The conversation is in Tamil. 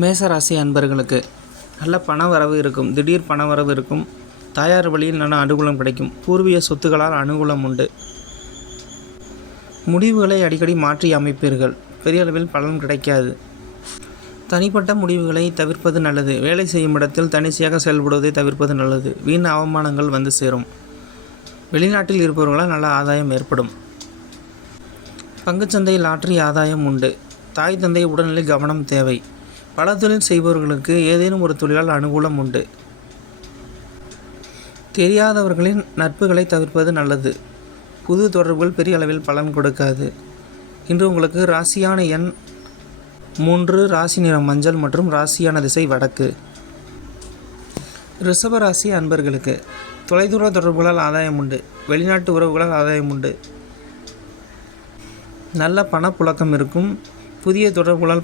மேசராசி அன்பர்களுக்கு நல்ல பண வரவு இருக்கும். திடீர் பண வரவு இருக்கும். தாயார் வழியில் நல்ல அனுகூலம் கிடைக்கும். பூர்வீக சொத்துக்களால் அனுகூலம் உண்டு. முடிவுகளை அடிக்கடி மாற்றி அமைப்பீர்கள். பெரிய அளவில் பலன் கிடைக்காது. தனிப்பட்ட முடிவுகளை தவிர்ப்பது நல்லது. வேலை செய்யும் இடத்தில் தனிச்சையாக செயல்படுவதை தவிர்ப்பது நல்லது. வீண் அவமானங்கள் வந்து சேரும். வெளிநாட்டில் இருப்பவர்களால் நல்ல ஆதாயம் ஏற்படும். பங்குச்சந்தை லாட்டரி ஆதாயம் உண்டு. தாய் தந்தை உடல்நிலை கவனம் தேவை. பல தொழில் செய்பவர்களுக்கு ஏதேனும் ஒரு தொழிலால் அனுகூலம் உண்டு. தெரியாதவர்களின் நட்புகளை தவிர்ப்பது நல்லது. புது தொடர்புகள் பெரிய அளவில் பலன் கொடுக்காது. இன்று உங்களுக்கு ராசியான எண் 3, ராசி நிறம் மஞ்சள் மற்றும் ராசியான திசை வடக்கு. ரிஷபராசி அன்பர்களுக்கு தொலைதூர தொடர்புகளால் ஆதாயம் உண்டு. வெளிநாட்டு உறவுகளால் ஆதாயம் உண்டு. நல்ல பணப்புழக்கம் இருக்கும். புதிய தொடர்புகளால்